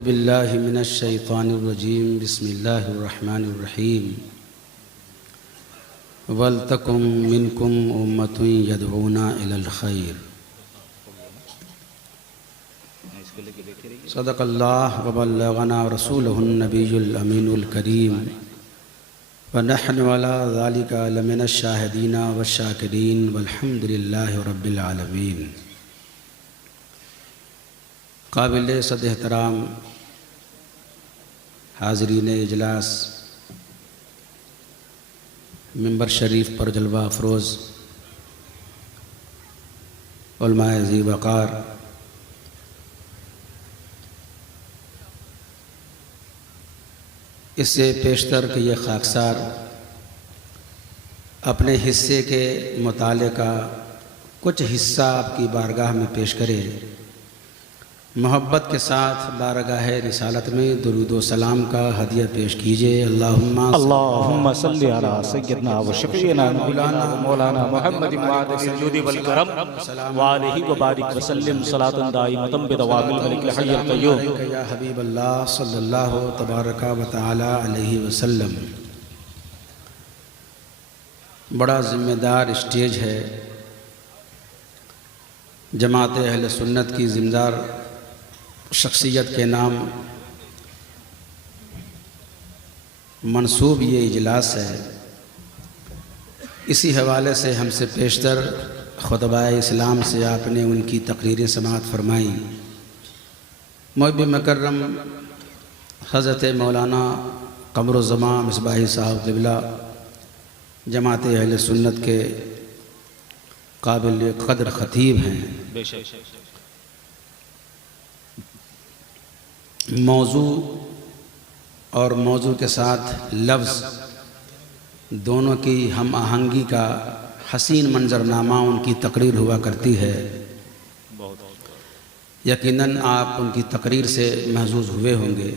बिल्लाहि मिनश शैतानिर रजीम बिस्मिल्लाहिर रहमानिर रहीम वलतकुम मिनकुम उम्मतुन यदऊना इलल खैर सदक़ल्लाह व बल्लगना रसूलुहुन नबियुल अमीनुल करीम व नहनु अला ज़ालिका लमिनश शाहिदीना वश्शाकिरीन वल्हम्दुलिल्लाहि रब्बिल आलमीन। काबिल सद एहतराम हाज़रीन इजलास, मिंबर शरीफ पर जलवा अफरोज़ उलमाए ज़ी वक़ार, इससे पेशतर कि यह खाकसार अपने हिस्से के मुताले का कुछ हिस्सा आपकी बारगाह में पेश करे। मोहब्बत के साथ बारगाह रिसालत में दुरूद व सलाम का हदिया पेश कीजिए। अल्लाहुम्मा सल्ली अला सय्यदना व शफ़ीना मौलाना मुहम्मद वजुदी वल करम व आलिहि व बारिक व सल्लिम सलातन दाइमतन बिदवामिल मलिकिल हय्युल क़य्यूम या हबीब अल्लाह सल्लल्लाहु तबारका व तआला अलैहि वसल्लम। बड़ा ज़िम्मेदार स्टेज है। जमात अहले सुन्नत की ज़िम्मेदार शख्सियत के नाम मंसूब ये इजलास है। इसी हवाले से हमसे पेशतर खुतबाए इस्लाम से आपने उनकी तकरीरें समाअत फरमाई। मुहब्ब मुकर्रम हज़रत मौलाना क़मरुज़्ज़मान मिसबाही साहब क़िबला जमात अहले सुन्नत के काबिल क़द्र ख़तीब हैं। मौजू और मौजू के साथ लफ्ज़ दोनों की हम आहंगी का हसीन मंजरनामा उनकी तकरीर हुआ करती है। यकीनन आप उनकी तकरीर से महजूज़ हुए होंगे।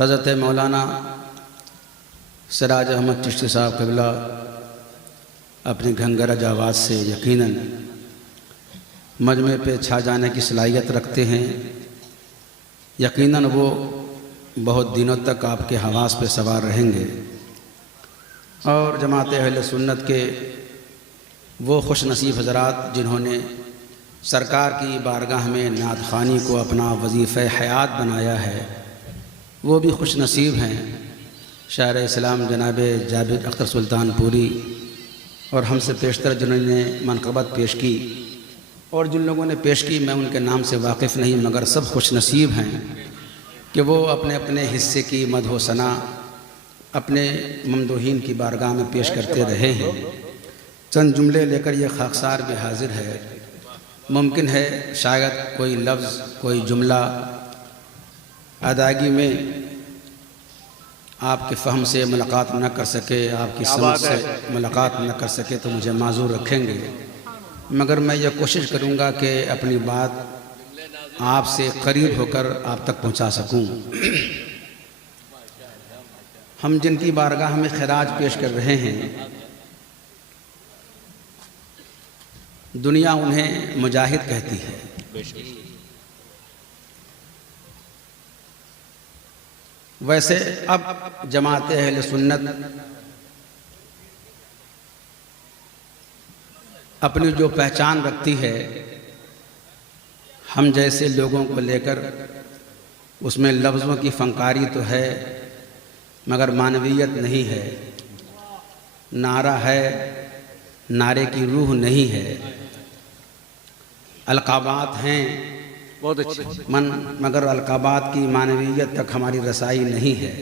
हज़रत मौलाना सिराज अहमद चिश्ती साहब क़िबला अपनी घंगरज आवाज़ से यकीनन मजमे पे छा जाने की सलाहियत रखते हैं। यकीनन वो बहुत दिनों तक आपके हवास पे सवार रहेंगे और जमात अहले सुन्नत के वो खुश नसीब हज़रात जिन्होंने सरकार की बारगाह में नात ख़ानी को अपना वजीफ़े हयात बनाया है, वो भी खुश नसीब हैं। शायर इस्लाम जनाब जाबिर अख्तर सुल्तानपुरी और हमसे पेशतर जिन्होंने मनक़बत पेश की और जिन लोगों ने पेश की, मैं उनके नाम से वाकिफ़ नहीं, मगर सब खुश नसीब हैं कि वो अपने अपने हिस्से की मदह सना अपने ममदूहीन की बारगाह में पेश करते रहे हैं। चंद जुमले लेकर यह खाकसार भी हाजिर है। मुमकिन है शायद कोई लफ्ज़ कोई जुमला अदायगी में आपके फ़हम से मुलाकात न कर सके, आपकी समझ से मुलाकात न कर सके तो मुझे माजूर रखेंगे, मगर मैं ये कोशिश करूँगा कि अपनी बात आपसे करीब होकर आप तक पहुँचा सकूँ। हम जिनकी बारगाह में खिराज पेश कर रहे हैं, दुनिया उन्हें मुजाहिद कहती है। वैसे अब जमात अहले सुन्नत अपनी जो पहचान रखती है, हम जैसे लोगों को लेकर उसमें लफ्ज़ों की फ़नकारी तो है मगर मानवीयत नहीं है। नारा है, नारे की रूह नहीं है। अलक़ाबात हैं बहुत अच्छे मगर अलक़ाबात की मानवीयत तक हमारी रसाई नहीं है।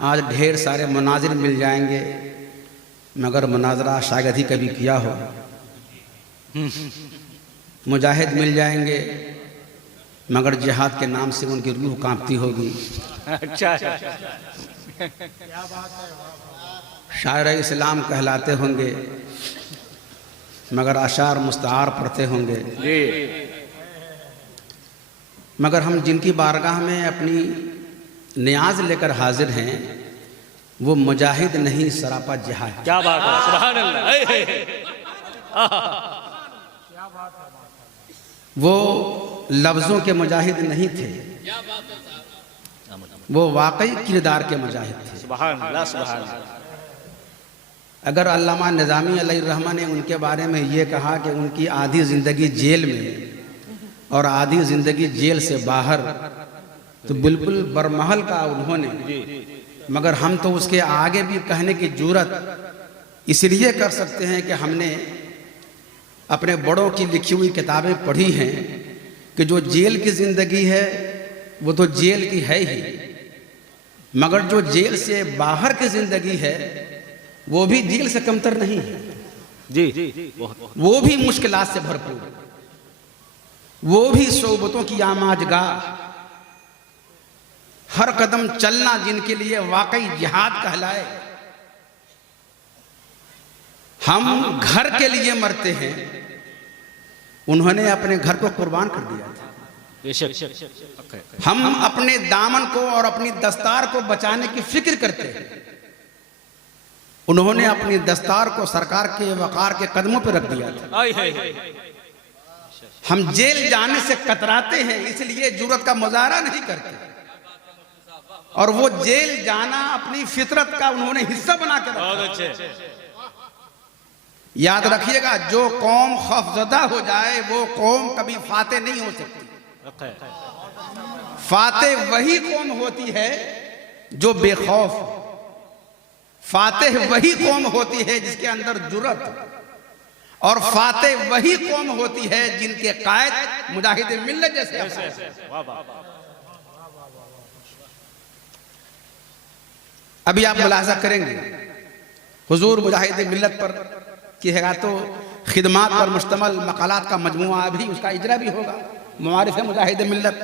आज ढेर सारे मुनाजिर मिल जाएंगे मगर मुनाजरा शायद ही कभी किया हो। मुजाहिद मिल जाएंगे मगर जिहाद के नाम से उनकी रूह कांपती होगी। अच्छा शायर इस्लाम कहलाते होंगे मगर आशार मुस्तार पढ़ते होंगे। मगर हम जिनकी बारगाह में अपनी नियाज लेकर हाजिर हैं वो मुजाहिद नहीं, सरापा जिहाद। क्या बात है, सुभान अल्लाह। वो लफ्ज़ों के मुजाहिद नहीं थे, वो वाकई किरदार के मुजाहिद थे। सुभान अल्लाह, सुभान अल्लाह। अगर अल्लामा निज़ामी अलैहिर्रहमा ने उनके बारे में ये कहा कि उनकी आधी ज़िंदगी जेल में और आधी ज़िंदगी जेल से बाहर, तो बिल्कुल बरमहल का उन्होंने, मगर हम तो उसके आगे भी कहने की जुर्रत इसलिए कर सकते हैं कि हमने अपने बड़ों की लिखी हुई किताबें पढ़ी हैं कि जो जेल की ज़िंदगी है वो तो जेल की है ही, मगर जो जेल से बाहर की ज़िंदगी है वो भी जेल से कमतर नहीं है जी, वो भी मुश्किलात से भरपूर, वो भी सोबतों की आमाजगाह, हर कदम चलना जिनके लिए वाकई जिहाद कहलाए। हम घर के लिए मरते हैं, उन्होंने अपने घर को कुर्बान कर दिया था। हम अपने दामन को और अपनी दस्तार को बचाने की फिक्र करते हैं, उन्होंने अपनी दस्तार को सरकार के वकार के कदमों पर रख दिया था। हम जेल जाने से कतराते हैं, इसलिए जुर्रत का मुजाहरा नहीं करते, और वो जेल जाना अपनी फितरत का उन्होंने हिस्सा बना के रखा। याद रखिएगा, जो कौम खौफजदा हो जाए वो कौम कभी फातेह नहीं हो सकती। फातेह वही कौम होती है जो बेखौफ, फातेह वही कौम होती है जिसके अंदर जुर्रत, और फातेह वही कौम होती है जिनके कायद मुजाहिद मिल्लत जैसे। अभी आप मुलाहजा करेंगे, हुजूर मुजाहिद मिल्लत पर की है तो खिदमात पर मुश्तमल मकालात का मजमुआ भी, उसका इजरा भी होगा, मुआरिफ मुजाहिद मिल्लत।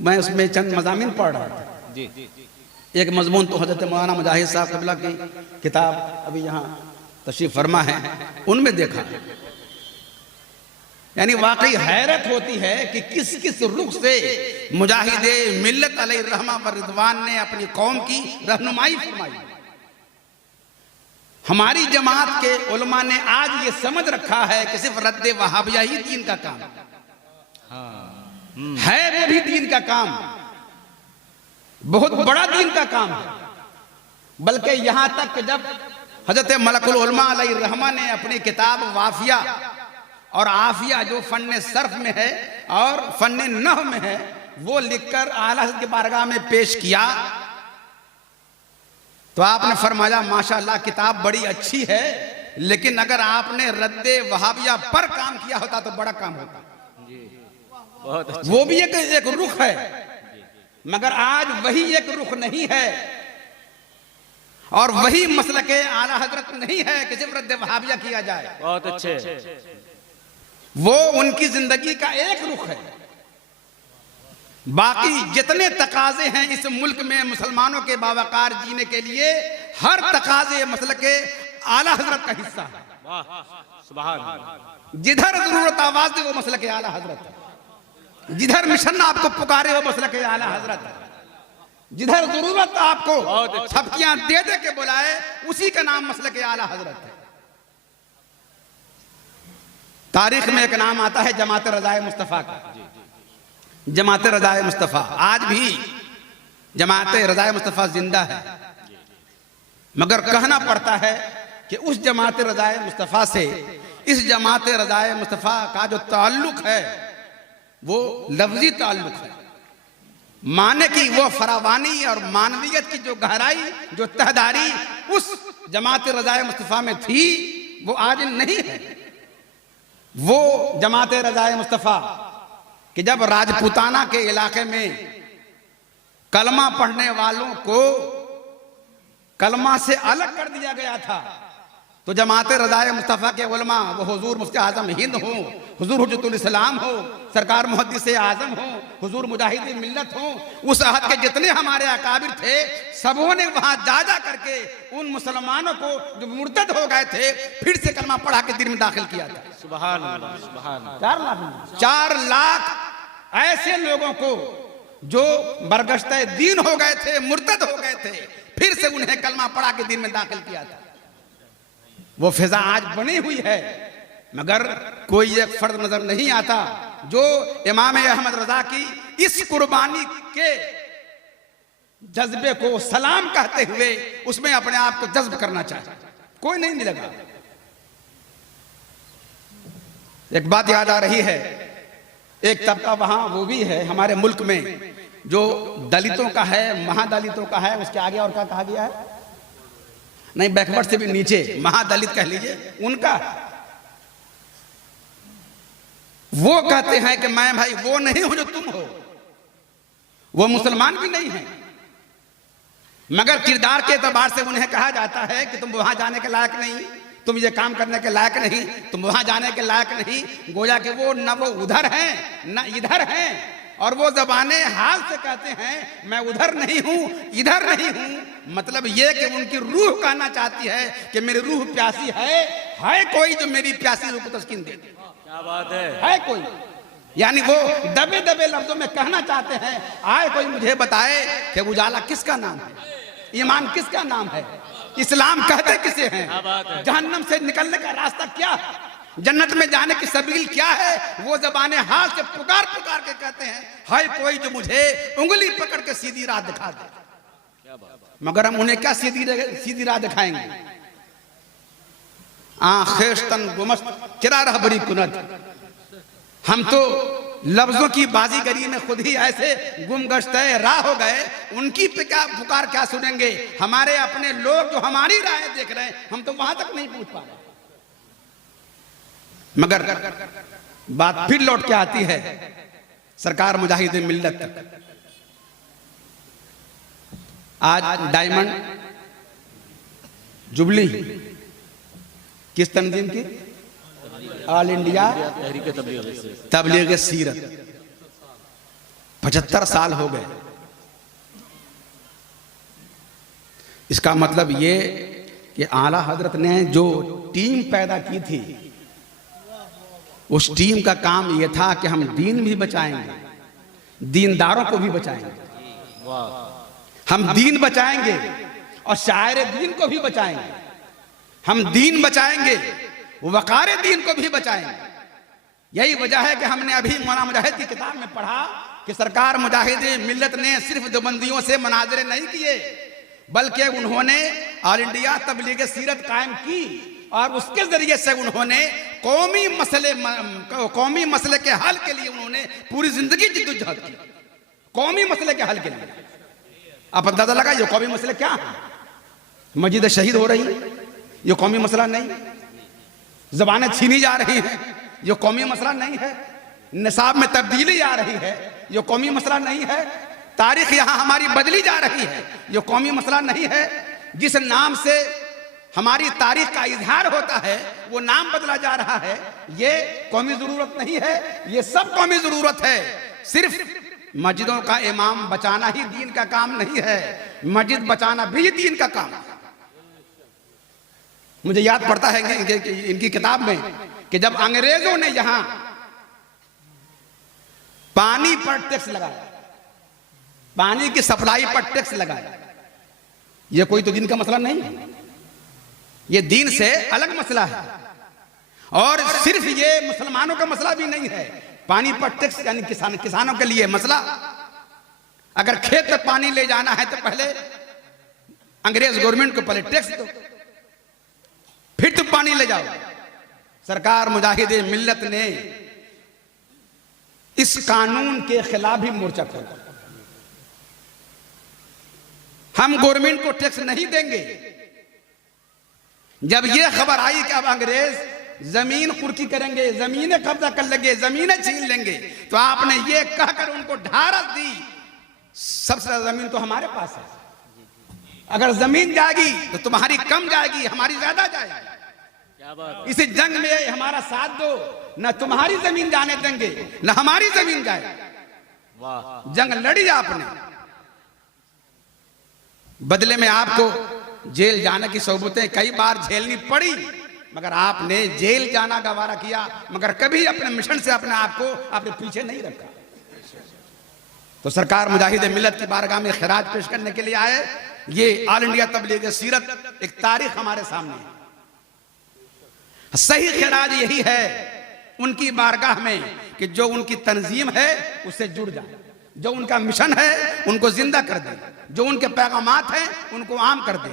मैं उसमें चंद मज़ामीन पढ़ रहा था। एक मजमून तो हज़रत मौलाना मुजाहिद साहब क़िबला की किताब अभी यहाँ तशरीफ़ फरमा है, उनमें देखा, यानी वाकई हैरत होती है कि किस किस रुख से मुजाहिद मिल्लत अलैहिर्रहमा व रिदवान ने अपनी कौम की रहनुमाई फरमाई। हमारी जमात के उलमा ने आज ये समझ रखा है कि सिर्फ रद्द वहाबिया ही दीन का काम है, वो भी दीन का काम, बहुत बड़ा दीन का काम है। बल्कि यहां तक कि जब हजरत मलकुल उलमा अलैहिर्रहमा ने अपनी किताब वाफिया और आफिया जो फन्ने सर्फ में है और फन्ने नहव में है, वो लिखकर आला हज़रत की बारगाह में पेश किया, तो आपने फरमाया माशाअल्लाह किताब बड़ी अच्छी है, लेकिन अगर आपने रद्दे वहाबिया पर काम किया होता तो बड़ा काम होता। वो भी एक रुख है, मगर आज वही एक रुख नहीं है, और वही मसलके आला हजरत नहीं है कि सिर्फ रद्दे वहाबिया किया जाए। बहुत अच्छे। वो उनकी जिंदगी का एक रुख है। बाकी जितने तकाजे हैं इस मुल्क में मुसलमानों के बावकार जीने के लिए, हर तकाजे मसलके आला हजरत का हिस्सा है। सुभान अल्लाह। जिधर जरूरत आवाज दे वो मसलके आला हजरत है, जिधर मिशन आपको पुकारे वो मसलके आला हजरत है, जिधर जरूरत आपको छपकियां दे दे के बुलाए उसी का नाम मसलके आला हजरत है। तारीख में एक नाम आता है जमात रज़ाए मुस्तफ़ा का। जमात रज़ाए मुस्तफ़ा, आज भी जमात रज़ाए मुस्तफ़ा जिंदा है, मगर कहना पड़ता है कि उस जमात रज़ाए मुस्तफ़ा से इस जमात रज़ाए मुस्तफ़ा का जो ताल्लुक है वो लफ्जी ताल्लुक है, माने की वो फरावानी और मानवियत की जो गहराई, जो तहदारी उस जमात रज़ाए मुस्तफ़ा में थी वो आज नहीं है। वो जमात रज़ाए मुस्तफ़ा कि जब राजपूताना के इलाके में कलमा पढ़ने वालों को कलमा से अलग कर दिया गया था, तो जमात रज़ाए मुस्तफ़ा के उलमा, वो हुजूर मुफ्ती आज़म हिंद हो, हुजूर हुज्जतुल इस्लाम हो, सरकार मुहद्दिस आज़म हो, हुजूर मुजाहिद मिल्लत हो, उस अहद के जितने हमारे अकाबिर थे सबों ने वहां जा करके उन मुसलमानों को जो मुर्तद हो गए थे फिर से कलमा पढ़ा के दिन में दाखिल किया था। सुभान अल्लाह, सुभान अल्लाह। 4 लाख ऐसे लोगों को जो बरगश्ते दीन हो गए थे, मुर्तद हो गए थे, फिर से उन्हें कलमा पढ़ा के दिन में दाखिल किया था। वो फिजा आज बनी हुई है, मगर कोई एक फर्द नजर नहीं आता जो इमाम अहमद रजा की इस कुर्बानी के जज्बे को सलाम कहते हुए उसमें अपने आप को जज्ब करना चाहे, कोई नहीं मिलेगा। एक बात याद आ रही है, एक तबका वहां वो भी है हमारे मुल्क में जो दलितों का है, महादलितों का है, उसके आगे और क्या कहा गया है, नहीं बैकवर्ड से भी नीचे महादलित कह लीजिए, उनका वो कहते हैं कि मैं भाई वो नहीं हूं जो तुम हो, वो मुसलमान भी नहीं है, मगर किरदार के एतबार से उन्हें कहा जाता है कि तुम वहां जाने के लायक नहीं, तुम ये काम करने के लायक नहीं, तुम वहां जाने के लायक नहीं। गोया कि वो न वो उधर हैं न इधर हैं, और वो जबाने हाल से कहते हैं मैं उधर नहीं हूं इधर नहीं हूं। मतलब ये कि उनकी रूह कहना चाहती है कि मेरी रूह प्यासी है कोई जो मेरी प्यासी रूह को तस्कीन दे। क्या बात है कोई, यानी वो दबे दबे लफ्जों में कहना चाहते हैं आए कोई मुझे बताए कि उजाला किसका नाम है, ईमान किसका नाम है, इस्लाम कहते किसे हैं, जहन्नम से निकलने का रास्ता क्या है, जन्नत में जाने की सबील क्या है। वो जबाने हाल से पुकार पुकार के कहते हैं हाय कोई जो मुझे उंगली पकड़ के सीधी राह दिखा दे। मगर हम उन्हें क्या सीधी राह दिखाएंगे। खेशतन गुमस्त किरा रह बड़ी कुनत, हम तो लफ्जों की बाजीगरी में खुद ही ऐसे गुमगश्त राह हो गए, उनकी क्या पुकार क्या सुनेंगे। हमारे अपने लोग जो हमारी राहें देख रहे हैं हम तो वहां तक नहीं पहुंच पा रहे। मगर बात फिर लौट के आती है सरकार मुजाहिद मिल्लत तक। आज डायमंड जुबली किस तंजीम की, ऑल इंडिया तबलीग सीरत, 75 साल हो गए। इसका मतलब ये कि आला हजरत ने जो टीम पैदा की थी उस टीम का काम यह था कि हम दीन भी बचाएंगे, दीनदारों को भी बचाएंगे, हम दीन बचाएंगे और शायर दीन को भी बचाएंगे, हम दीन बचाएंगे वक़ार दीन को भी बचाएंगे। यही वजह है कि हमने अभी मौलाना मुजाहिद की किताब में पढ़ा कि सरकार मुजाहिद मिल्लत ने सिर्फ देवबंदियों से मनाजरे नहीं किए बल्कि उन्होंने ऑल इंडिया तबलीग सीरत कायम की और उसके जरिए से उन्होंने कौमी मसले के हल के लिए उन्होंने पूरी जिंदगी जिद्दोजहद की, कौमी मसले के हल के लिए। आप अंदाजा लगाइए ये कौमी मसले क्या है। मस्जिद शहीद हो रही है, ये कौमी मसला नहीं। ज़बानें छीनी जा रही हैं, ये कौमी मसला नहीं है। निसाब में तब्दीली आ रही है, ये कौमी मसला नहीं है। तारीख यहाँ हमारी बदली जा रही है, ये कौमी मसला नहीं है। जिस नाम से हमारी तारीख का इजहार होता है वो नाम बदला जा रहा है, ये कौमी जरूरत नहीं है, ये सब कौमी जरूरत है। सिर्फ मस्जिदों का इमाम बचाना ही दीन का काम नहीं है, मस्जिद बचाना भी दीन का काम है। मुझे याद पड़ता है इनकी किताब में कि जब अंग्रेजों ने यहां पानी पर टैक्स लगाया, पानी की सप्लाई पर टैक्स लगाया, यह कोई तो दीन का मसला नहीं है, ये दीन से अलग मसला है। और सिर्फ ये मुसलमानों का मसला भी नहीं है। पानी पर टैक्स यानी किसानों के लिए मसला। अगर खेत में पानी ले जाना है तो पहले अंग्रेज गवर्नमेंट को पहले टैक्स दो, फिर तुम पानी ले जाओ। सरकार मुजाहिद मिल्लत ने इस कानून के खिलाफ भी मोर्चा खोला। हम गवर्नमेंट को टैक्स नहीं देंगे। जब यह खबर आई कि अब अंग्रेज जमीन कुर्की करेंगे, जमीनें कब्जा कर लेंगे, जमीनें छीन लेंगे, तो आपने ये कहकर उनको ढारस दी सबसे ज्यादा जमीन तो हमारे पास है, अगर जमीन जाएगी तो तुम्हारी कम जाएगी, हमारी ज्यादा जाएगी। इसी जंग में हमारा साथ दो, न तुम्हारी जमीन जाने देंगे न हमारी जमीन जाए। जंग लड़ी आपने, बदले में आपको जेल जाने की सोबतें कई बार झेलनी पड़ी, मगर आपने जेल जाना गवारा किया, मगर कभी अपने मिशन से अपने आप को अपने पीछे नहीं रखा। तो सरकार मुजाहिद मिल्लत की बारगाह में खिराज पेश करने के लिए आए। ये ऑल इंडिया तबलीग सीरत एक तारीख हमारे सामने है। सही खिराज यही है उनकी बारगाह में कि जो उनकी तंजीम है उससे जुड़ जाए, जो उनका मिशन है उनको जिंदा कर दे, जो उनके पैगामात हैं उनको आम कर दे,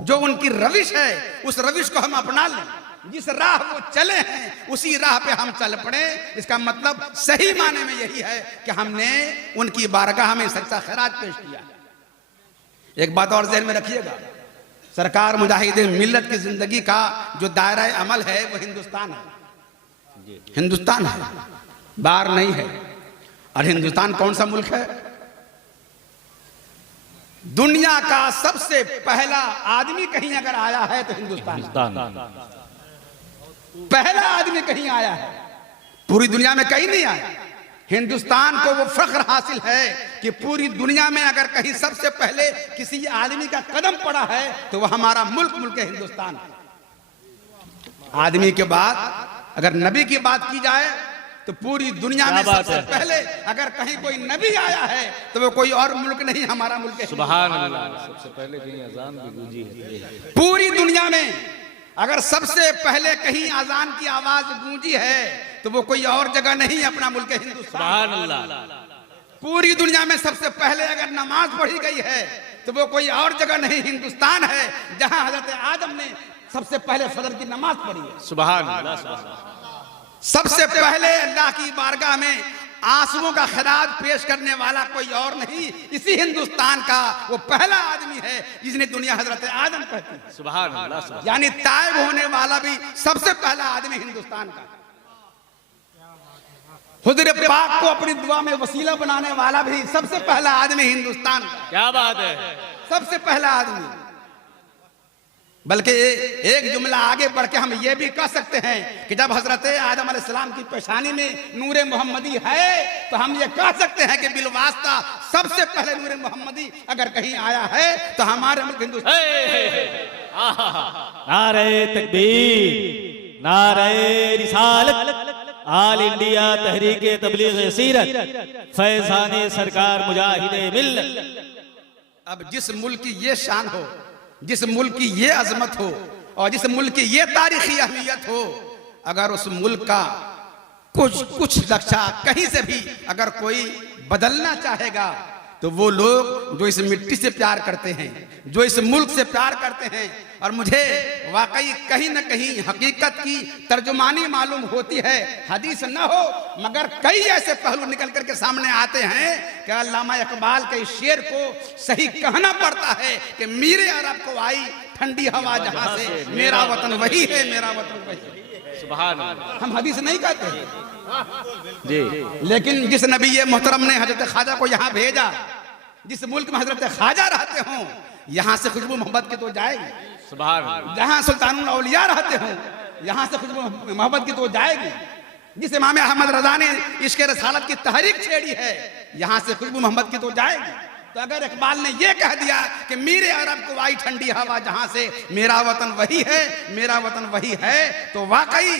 जो उनकी रविश है उस रविश को हम अपना लें, जिस राह वो चले हैं उसी राह पे हम चल पड़े। इसका मतलब सही माने में यही है कि हमने उनकी बारगाह में सच्चा खैरात पेश किया। एक बात और ज़हन में रखिएगा, सरकार मुजाहिदीन मिल्लत की जिंदगी का जो दायरा अमल है वो हिंदुस्तान है, हिंदुस्तान है, बाहर नहीं है। और हिंदुस्तान कौन सा मुल्क है? दुनिया का सबसे पहला आदमी कहीं अगर आया है तो हिंदुस्तान पहला आदमी कहीं आया है, पूरी दुनिया में कहीं नहीं आया। हिंदुस्तान को वो फख्र हासिल है कि पूरी दुनिया में अगर कहीं सबसे पहले किसी आदमी का कदम पड़ा है तो वो हमारा मुल्क हिंदुस्तान है। आदमी के बाद अगर नबी की बात की जाए तो पूरी दुनिया में सबसे पहले अगर कहीं कोई नबी आया है तो वो कोई और मुल्क नहीं, हमारा मुल्क है। सुभान अल्लाह। सबसे पहले कहीं अजान भी गूंजी है पूरी दुनिया में। अगर सबसे पहले कहीं अजान की आवाज गूंजी है तो वो कोई और जगह नहीं, अपना मुल्क है हिंदुस्तान। सुभान अल्लाह। पूरी दुनिया में सबसे पहले अगर नमाज पढ़ी गई है तो वो कोई और जगह नहीं, हिंदुस्तान है, जहां हजरत आदम ने सबसे पहले फजर की नमाज पढ़ी है। सुभान अल्लाह। सबसे पहले अल्लाह की बारगाह में आंसुओं का खिराज पेश करने वाला कोई और नहीं, इसी हिंदुस्तान का वो पहला आदमी है जिसने दुनिया हजरत आदम कहती है। सुभान अल्लाह। यानी ताइब होने वाला भी सबसे पहला आदमी हिंदुस्तान का। हुजूर पाक को अपनी दुआ में वसीला बनाने वाला भी सबसे पहला आदमी हिंदुस्तान का। क्या बात है, सबसे पहला आदमी। बल्कि एक जुमला आगे बढ़ के हम ये भी कह सकते हैं कि जब हजरत आदम अलैहिस्सलाम की पेशानी में नूरे मोहम्मदी है तो हम ये कह सकते हैं कि बिलवास्ता सबसे पहले नूरे मोहम्मदी अगर कहीं आया है तो हमारे मुल्क हिंदुस्तान। नारे तकबीर, नारे रिसालत, आल इंडिया तहरीके तबलीग सीरत, फैजाने सरकार मुजाहिदे मिल्लत। अब जिस मुल्क की ये शान हो, जिस मुल्क की ये अजमत हो और जिस मुल्क की ये तारीखी अहमियत हो, अगर उस मुल्क का कुछ नक्शा कहीं से भी अगर कोई बदलना चाहेगा तो वो लोग जो इस मिट्टी से प्यार करते हैं, जो इस मुल्क से प्यार करते हैं, और मुझे वाकई कहीं न कहीं हकीकत की तर्जुमानी मालूम होती है, हदीस न हो मगर कई ऐसे पहलू निकल करके सामने आते हैं कि अल्लामा इकबाल के इस शेर को सही कहना पड़ता है कि मेरे अरब को आई ठंडी हवा जहां से, मेरा वतन वही है, मेरा वतन वही है। सुभान अल्लाह। हम हदीस नहीं कहते जी, लेकिन जिस नबी मोहतरम ने हजरत ख्वाजा को यहाँ भेजा, जिस मुल्क में हजरत ख्वाजा रहते हों, यहाँ से खुशबू मोहब्बत की तो जाएगी। सुभान अल्लाह। जहाँ सुल्तानुल औलिया रहते हों, यहाँ से खुशबू मोहब्बत की तो जाएगी। जिस इमाम अहमद रजा ने इश्क रसालत की तहरीक छेड़ी है, यहाँ से खुशबू मोहब्बत की तो जाएगी। तो अगर इकबाल ने यह कह दिया कि मेरे अरब को आई ठंडी हवा जहां से, मेरा वतन वही है, मेरा वतन वही है, तो वाकई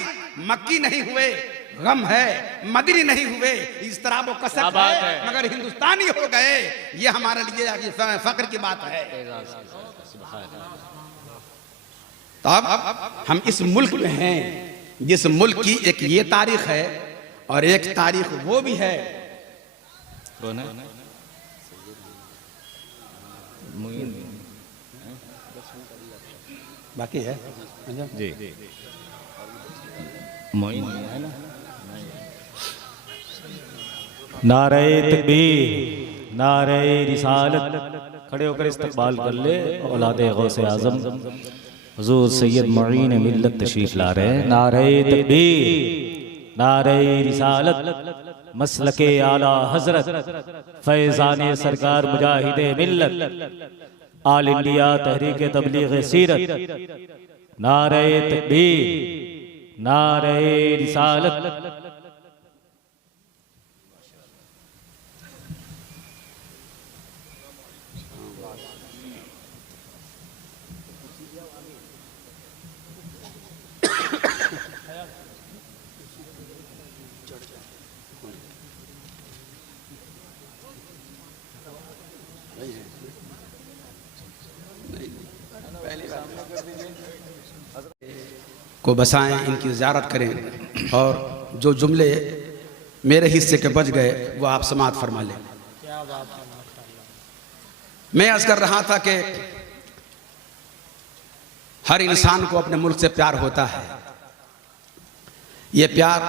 मक्की नहीं हुए, गम है, मदनी नहीं हुए, इस तरह वो कसक है, मगर हिंदुस्तानी हो गए। ये हमारे लिए फख्र की बात है। तो अब हम इस मुल्क में हैं जिस मुल्क की एक ये तारीख है और एक तारीख वो भी है। कौन है? बाकी है जी, मोइन है ना। नारे तकबीर, नारे रिसालत। खड़े होकर इस्तकबाल कर ले औलादे गौसे आजम हुजूर सैयद मुईन मिल्लत तशरीफ ला रहे हैं। नारे तकबीर, नारे रिसालत, मसलके आला हजरत, फैजाने सरकार मुजाहिदे मिल्लत, आल इंडिया तहरीके तबलीग सीरत। नारे तकबीर, नारे रिसालत। को बसाएं, इनकी ज़ियारत करें और जो जुमले मेरे हिस्से के बच गए वो आप समाअत फरमा लें। मैं अर्ज कर रहा था कि हर इंसान को अपने मुल्क से प्यार होता है, ये प्यार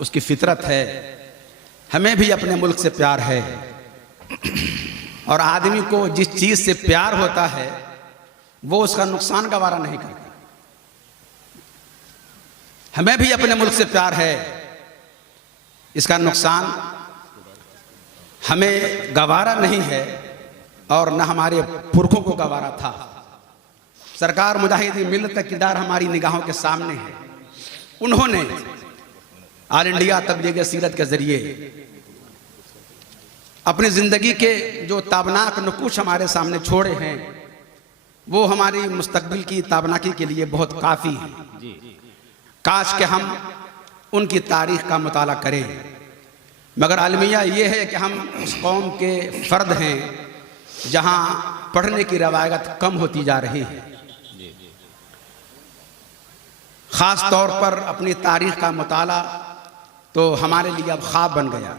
उसकी फितरत है। हमें भी अपने मुल्क से प्यार है और आदमी को जिस चीज़ से प्यार होता है वो उसका नुकसान गवारा नहीं करता। हमें भी अपने मुल्क से प्यार है, इसका नुकसान हमें गवारा नहीं है और न हमारे पुरखों को गवारा था। सरकार मुजाहिदीन मिल्लत का किरदार हमारी निगाहों के सामने है। उन्होंने ऑल इंडिया तबलीग सीरत के जरिए अपनी ज़िंदगी के जो ताबनाक नुकूश हमारे सामने छोड़े हैं वो हमारी मुस्तकबिल की ताबनाकी के लिए बहुत काफ़ी है। काश के हम उनकी तारीख़ का मुताला करें, मगर अलमिया ये है कि हम उस कौम के फ़र्द हैं जहाँ पढ़ने की रवायत कम होती जा रही है। ख़ास तौर पर अपनी तारीख़ का मुताला तो हमारे लिए अब ख्वाब बन गया।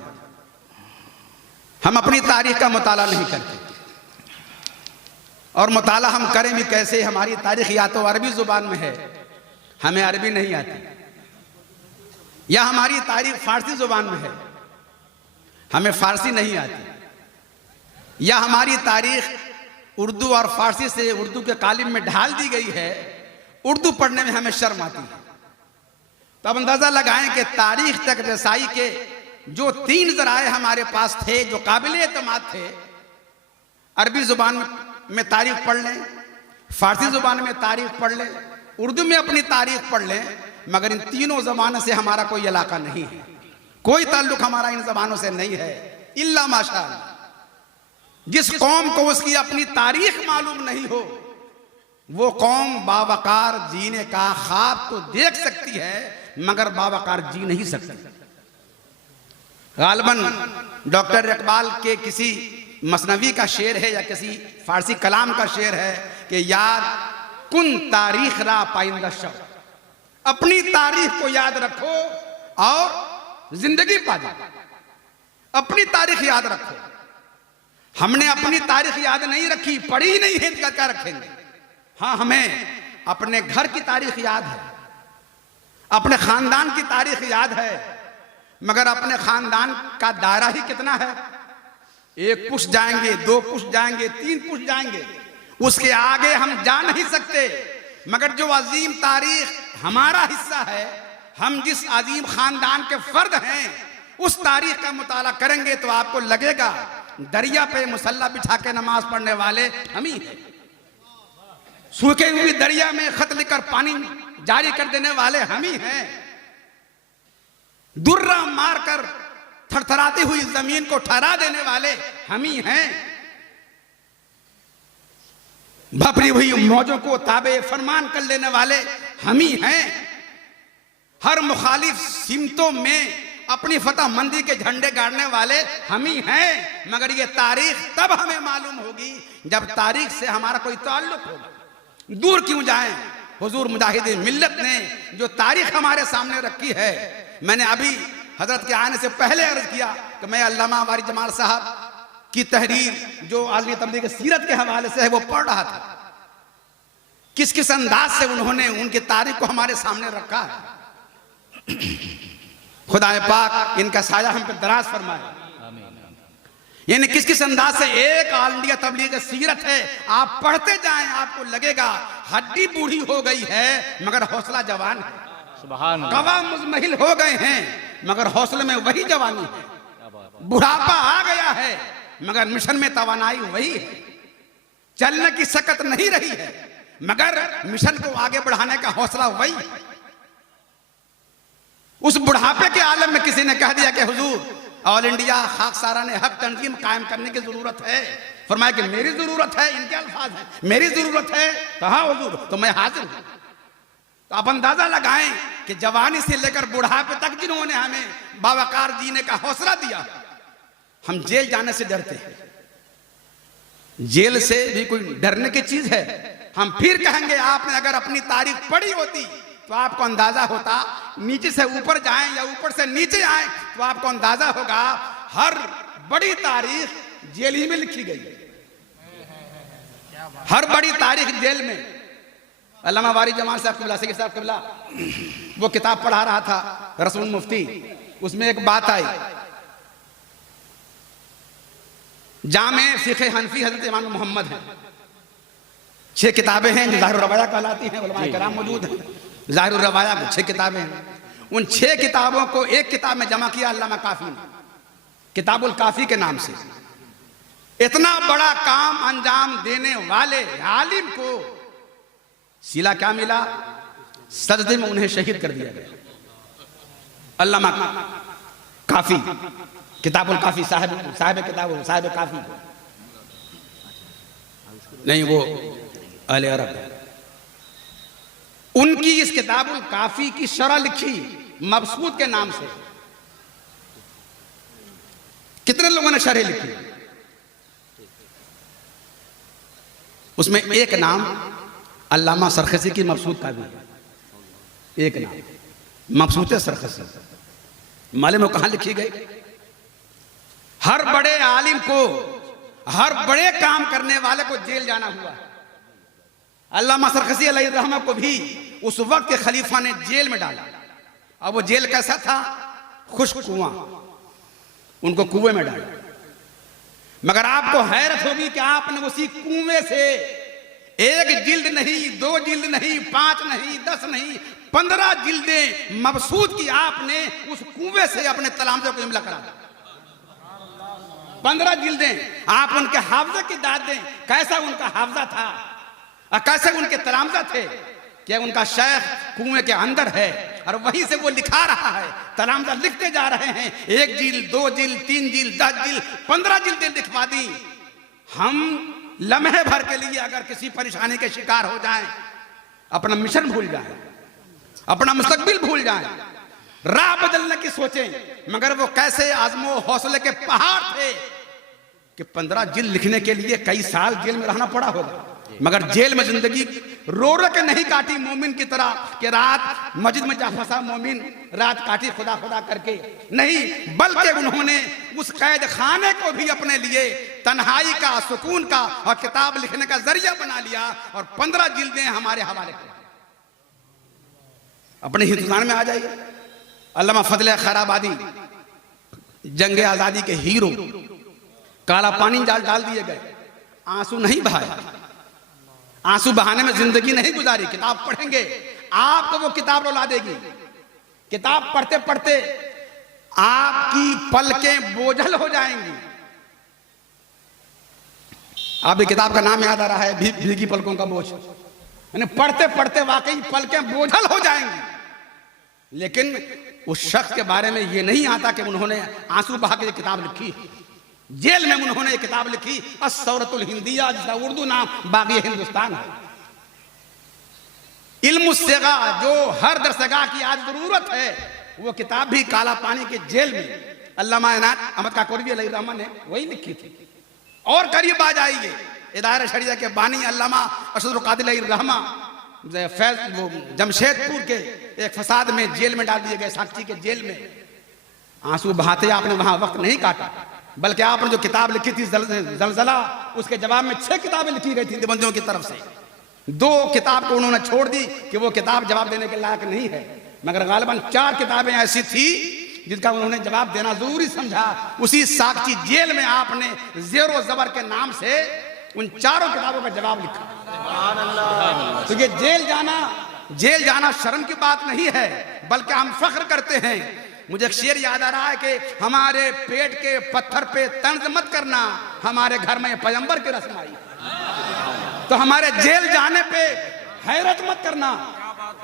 हम अपनी तारीख़ का मुताला नहीं करते और मुताला हम करें भी कैसे। हमारी तारीख़ या तो अरबी ज़ुबान में है, हमें अरबी नहीं आती, या हमारी तारीख़ फ़ारसी ज़ुबान में है, हमें फ़ारसी नहीं आती, या हमारी तारीख़ उर्दू और फ़ारसी से उर्दू के कालिम में ढाल दी गई है, उर्दू पढ़ने में हमें शर्म आती है। तो अब अंदाज़ा लगाएं कि तारीख़ तक रसाई के जो 3 ज़राए हमारे पास थे जो काबिल एतमाद थे, अरबी ज़ुबान में तारीख़ पढ़ लें, फ़ारसी ज़ुबान में तारीख़ पढ़ लें, उर्दू में अपनी तारीख़ पढ़ लें, मगर इन तीनों ज़बानों से हमारा कोई इलाका नहीं है, कोई ताल्लुक़ हमारा इन ज़बानों से नहीं है। इल्ला माशाअल्लाह। जिस कौम को उसकी अपनी तारीख़ मालूम नहीं हो वो कौम बावकार जीने का ख्वाब तो देख सकती है मगर बावकार जी नहीं सकती। गालिबन डॉक्टर इकबाल के किसी मसनवी का शेर है या किसी फारसी कलाम का शेर है कि याद कुन तारीख रा पाइंदा शब, अपनी तारीख को याद रखो और जिंदगी पा जाओ। अपनी तारीख याद रखो। हमने अपनी तारीख याद नहीं रखी, पढ़ी ही नहीं है, क्या रखेंगे। हाँ, हमें अपने घर की तारीख याद है, अपने खानदान की तारीख याद है, मगर अपने खानदान का दायरा ही कितना है। 1 पुश्त जाएंगे, 2 पुश्त जाएंगे, 3 पुश्त जाएंगे, उसके आगे हम जा नहीं सकते। मगर जो अजीम तारीख हमारा हिस्सा है, हम जिस अजीम खानदान के फर्द हैं, उस तारीख का मुताला करेंगे तो आपको लगेगा दरिया पे मुसल्ला बिछा के नमाज पढ़ने वाले हम ही हैं। सूखे हुए दरिया में खत लिखकर पानी जारी कर देने वाले हम ही हैं। दुर्रा मारकर थरथराती हुई जमीन को ठहरा देने वाले हम ही हैं। भपरी हुई मौजों को ताबे फरमान कर लेने वाले हम ही हैं। हर मुखालिफ सिमतों में अपनी फतह मंदी के झंडे गाड़ने वाले हम ही हैं। मगर ये तारीख तब हमें मालूम होगी जब तारीख से हमारा कोई ताल्लुक होगा। दूर क्यों जाएं, हुजूर मुजाहिदीन मिल्लत ने जो तारीख हमारे सामने रखी है। मैंने अभी हजरत के आने से पहले अर्ज किया कि मैं अल्लामा वारी जमाल साहब की तहरीर जो आज़मी तबलीग सीरत के हवाले से है वो पढ़ रहा था। किस किस अंदाज से उन्होंने उनकी तारीख को हमारे सामने रखा है। खुदा पाक इनका साया हम पे दराज फरमाए। यानी किस किस अंदाज से एक ऑल इंडिया तबलीग सीरत है, आप पढ़ते जाएं आपको लगेगा हड्डी बूढ़ी हो गई है मगर हौसला जवान है। सुभान अल्लाह। कवा मुजमहिल हो गए हैं मगर हौसले में वही जवानी है। बुढ़ापा आ गया है मगर मिशन में तवानाई वही है। चलने की सकत नहीं रही है मगर मिशन को आगे बढ़ाने का हौसला वही है। उस बुढ़ापे के आलम में किसी ने कह दिया कि हुजूर ऑल इंडिया खाकसारा ने हक तंजीम कायम करने की जरूरत है। फरमाया कि मेरी जरूरत है, इनके अल्फाज है, मेरी जरूरत है। कहा हुजूर, तो मैं हाजिर हूं। तो आप अंदाजा लगाएं कि जवानी से लेकर बुढ़ापे तक जिन्होंने हमें बावकार जीने का हौसला दिया, हम जेल जाने से डरते हैं। जेल से भी कोई डरने की चीज है। हम फिर कहेंगे आपने अगर अपनी तारीख पढ़ी होती तो आपको अंदाजा होता, नीचे से ऊपर जाएं या ऊपर से नीचे आए तो आपको अंदाजा होगा हर बड़ी तारीख जेल ही में लिखी गई। हर बड़ी तारीख जेल में। अल्लामा वारी जमान साहब क़िबला, सैयद साहब क़िबला, वो किताब पढ़ा रहा था रसूल मुफ्ती, उसमें एक बात आई, जामे फ़िक़्ह हनफ़ी हज़रत इमाम मोहम्मद हैं, 6 किताबें हैं जो ज़ाहिरुर रवाया कहलाती हैं, उलमाए किराम मौजूद हैं, ज़ाहिरुर रवाया में 6 किताबें हैं। उन 6 किताबों को एक किताब में जमा किया अल्लामा काफ़ी ने, किताबुल काफ़ी के नाम से। इतना बड़ा काम अंजाम देने वाले आलिम को सिला क्या मिला? सजदे में उन्हें शहीद कर दिया गया। अल्लामा काफ़ी, किताबुल काफ़ी, साहिब किताब, साहिब काफ़ी नहीं, वो अहले अरब। उनकी इस किताबुल काफ़ी की शरह लिखी मबसूत के नाम से। कितने लोगों ने शरह लिखी? उसमें एक नाम अल्लामा सरखसी की मबसूत का भी है, एक नाम मबसूत सरखसी। मालूम है कहाँ लिखी गई? हर बड़े आलिम को, हर बड़े काम करने वाले को जेल जाना हुआ। अल्लामा सरखसी अलैहिर्रहमा को भी उस वक्त के खलीफा ने जेल में डाला। अब वो जेल कैसा था? खुश्क कुआं, उनको कुएं में डाला। मगर आपको हैरत होगी कि आपने उसी कुएं से 1 जिल्द नहीं, 2 जिल्द नहीं, 5 नहीं, 10 नहीं, 15 जिल्दें मबसूत की आपने उस कुएं से अपने तलामज़ा को इमला करा दिया। 15 जिल्दें आप उनके हाफजे की दाद दें, कैसा उनका हाफजा था और कैसे उनके तलामज़ा थे कि उनका शेख कुएं के अंदर है और वहीं से वो लिखा रहा है। तलामज़ा लिखते जा रहे हैं, 1 जिल्द, 2 जिल्द, 3 जिल्द, 10 जिल्द, 15 जिल्दें लिखवा दी। हम लम्हे भर के लिए अगर किसी परेशानी के शिकार हो जाएं, अपना मिशन भूल जाएं, अपना मुस्तकबिल भूल जाएं, राह बदलने की सोचें, मगर वो कैसे आज़मो हौसले के पहाड़ थे कि 15 जिल्द लिखने के लिए कई साल जेल में रहना पड़ा होगा। मगर जेल में जिंदगी रो रो के नहीं काटी मोमिन की तरह कि रात मस्जिद में जा फंसा मोमिन, रात काटी खुदा खुदा करके, नहीं, बल्कि उन्होंने उस कैद खाने को भी अपने लिए तन्हाई का, सुकून का और किताब लिखने का जरिया बना लिया और 15 जिल्दें हमारे हवाले कर। अपने हिंदुस्तान में आ जाइए, अल्लामा फजल खैराबादी जंग आज़ादी के हीरो, काला पानी डाल दिए गए, आंसू नहीं बहाए, आंसू बहाने में जिंदगी नहीं गुजारी। किताब पढ़ेंगे आपको वो किताब रुला देगी। किताब पढ़ते पढ़ते आपकी पलकें बोझल हो जाएंगी। आप किताब का नाम याद आ रहा है, भीगी पलकों का बोझ। यानी पढ़ते पढ़ते वाकई पलकें बोझल हो जाएंगी। लेकिन उस शख्स के बारे में ये नहीं आता कि उन्होंने आंसू बहा के किताब लिखी। जेल में उन्होंने एक किताब लिखी अस्सौरतुल हिंदिया, जिसका उर्दू नाम बागी हिंदुस्तान है। इल्मुस्सेगा, जो हर दरसगा की आज जरूरत है, वो किताब भी काला पानी के जेल में अल्लामा इनायत अहमद काकोरी अलैहिर्रहमा ने वही लिखी थी। और करीब आ जाइए, इदारा शरिया के बानी अल्लामा अशरुल कादिर अलैहिर्रहमा वो जमशेदपुर के एक फसाद में जेल में डाल दिए गए, साक्षी के जेल में। आंसू बहाते आपने वहां वक्त नहीं काटा, बल्कि आपने जो किताब लिखी थी जलजला, उसके जवाब में 6 किताबें लिखी गई थी देवबंदियों की तरफ से। 2 किताब को उन्होंने छोड़ दी कि वो किताब जवाब देने के लायक नहीं है, मगर गालिबन 4 किताबें ऐसी थी जिनका उन्होंने जवाब देना जरूरी समझा। उसी साक्षी जेल में आपने ज़ेरो ज़बर के नाम से उन 4 किताबों का जवाब लिखा। तो ये जेल जाना शर्म की बात नहीं है, बल्कि हम फख्र करते हैं। मुझे एक शेर याद आ रहा है कि हमारे पेट के पत्थर पे तंज मत करना, हमारे घर में पैगंबर की रस्म आई। तो हमारे जेल जाने पे हैरत मत करना,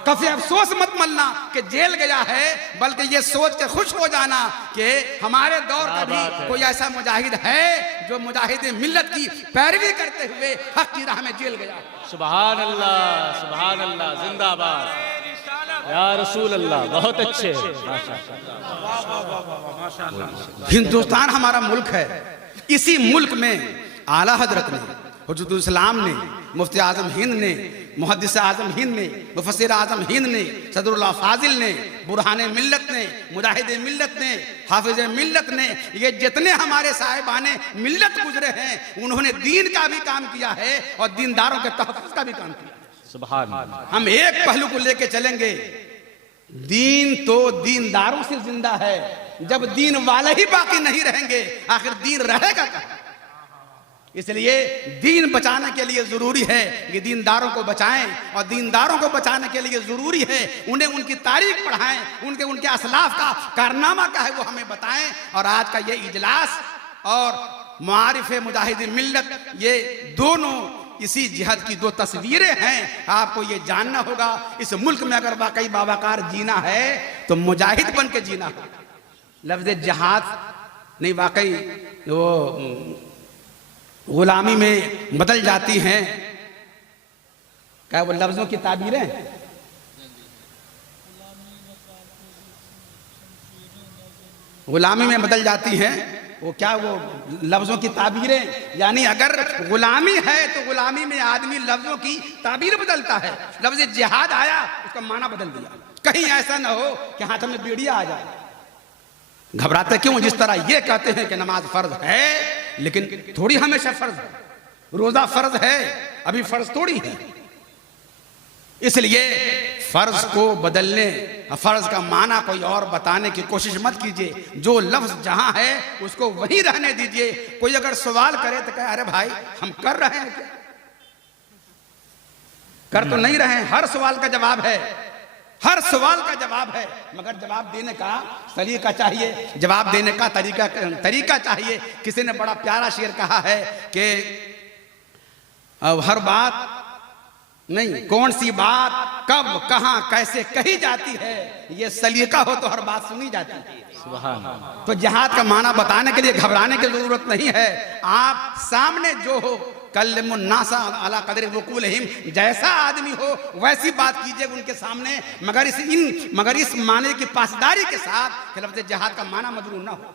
कभी अफसोस मत मलना कि जेल गया है, बल्कि ये सोच के खुश हो जाना कि हमारे दौर का भी कोई ऐसा मुजाहिद है जो मुजाहिद मिल्लत की पैरवी करते हुए हक की राह में जेल गया। सुभान अल्लाह, जिंदाबाद या रसूल अल्लाह। बहुत अच्छे, हिंदुस्तान हमारा मुल्क है। इसी मुल्क में आला हजरत ने हुज्जतुल इस्लाम ने, मुफ्ती आज़म हिंद ने, मुहद्दिस आज़म हिंद ने, मुफस्सिर आज़म हिंद ने, सदरुल्लाह फाजिल ने, बुरहान मिल्लत ने, मुजाहिद मिल्लत ने, हाफिज मिल्लत ने, ये जितने हमारे साहिबाने मिल्लत गुजरे हैं उन्होंने दीन का भी काम किया है और दीनदारों के तहफ़्फ़ुज़ का भी काम किया है। सुभान अल्लाह। हम एक पहलू को लेके चलेंगे, दीन तो दीनदारों से जिंदा है, जब दीन वाले ही बाकी नहीं रहेंगे आखिर दीन रहेगा कहाँ? इसलिए दीन बचाने के लिए जरूरी है कि दीनदारों को बचाएं, और दीनदारों को बचाने के लिए जरूरी है उन्हें उनकी तारीख पढ़ाएं, उनके असलाफ का कारनामा क्या है वो हमें बताएं। और आज का ये इजलास और मुआरिफ मुजाहिद मिल्लत, ये दोनों इसी जिहाद की दो तस्वीरें हैं। आपको ये जानना होगा, इस मुल्क में अगर वाकई बावकार जीना है तो मुजाहिद बन के जीना होगा। लफ्ज़ जिहाद नहीं, वाकई वो गुलामी में बदल जाती हैं, क्या वो लफ्ज़ों की ताबीरें? गुलामी में बदल जाती हैं, वो क्या वो लफ्ज़ों की ताबीरें? यानी अगर गुलामी है तो गुलामी में आदमी लफ्ज़ों की ताबीर बदलता है। लफ्ज़ जिहाद आया, उसका माना बदल दिया। कहीं ऐसा ना हो कि हाथ में बीड़िया आ जाए। घबराते क्यों? जिस तरह ये कहते हैं कि नमाज फर्ज है, लेकिन थोड़ी हमेशा फर्ज है। रोजा फर्ज है, अभी फर्ज थोड़ी है। इसलिए फर्ज को बदलने, फर्ज का माना कोई और बताने की कोशिश मत कीजिए। जो लफ्ज जहां है उसको वहीं रहने दीजिए। कोई अगर सवाल करे तो कहे अरे भाई हम कर रहे हैं क्या? कर तो नहीं रहे हैं। हर सवाल का जवाब है, हर सवाल का जवाब है, मगर जवाब देने का तरीका चाहिए, जवाब देने का तरीका चाहिए। किसी ने बड़ा प्यारा शेर कहा है कि अब हर बात नहीं, कौन सी बात कब कहां कैसे कही जाती है, ये सलीका हो तो हर बात सुनी जाती है। सुभान अल्लाह। तो जिहाद का माना बताने के लिए घबराने की जरूरत नहीं है। आप सामने जो हो, कल्लमुन्नासा अला कदर वकूलहिम, जैसा आदमी हो वैसी बात कीजिए उनके सामने, मगर इस माने की पासदारी के साथ कि लफ्ज़ जिहाद का माना मजरूर ना हो।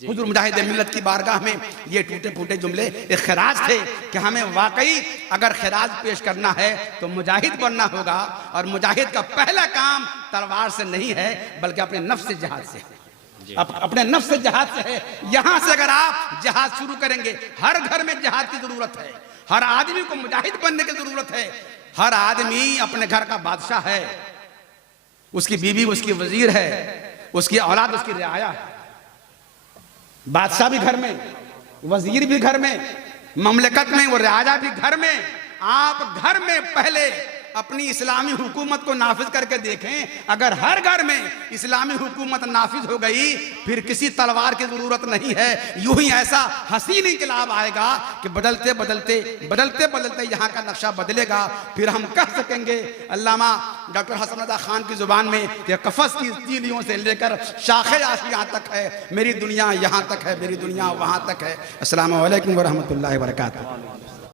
हुजूर मुजाहिद मिल्लत की बारगाह में ये टूटे फूटे जुमले एक खिराज थे कि हमें वाकई अगर खिराज पेश करना है तो मुजाहिद बनना होगा, और मुजाहिद का पहला काम तलवार से नहीं है बल्कि अपने नफ्स से जिहाद से है। अपने नफ्स से जिहाद से है। यहां से अगर आप जिहाद शुरू करेंगे, हर घर में जिहाद की जरूरत है, हर आदमी को मुजाहिद बनने की जरूरत है। हर आदमी अपने घर का बादशाह है, उसकी बीवी उसकी वजीर है, उसकी औलाद उसकी रियाया है। बादशाह भी घर में, वजीर भी घर में, ममलकत में वो रियाया भी घर में। आप घर में पहले अपनी इस्लामी हुकूमत को नाफिज करके देखें। अगर हर घर में इस्लामी हुकूमत नाफिज हो गई फिर किसी तलवार की जरूरत नहीं है। यूं ही ऐसा हसीन इनकलाब आएगा कि बदलते बदलते बदलते बदलते यहाँ का नक्शा बदलेगा। फिर हम कह सकेंगे अल्लामा डॉक्टर हसन रज़ा खान की जुबान में कि कफस की तीलियों से लेकर शाखे आशियाँ तक है, मेरी दुनिया यहाँ तक है, मेरी दुनिया वहाँ तक है। अस्सलामु अलैकुम व रहमतुल्लाहि व बरकातहू।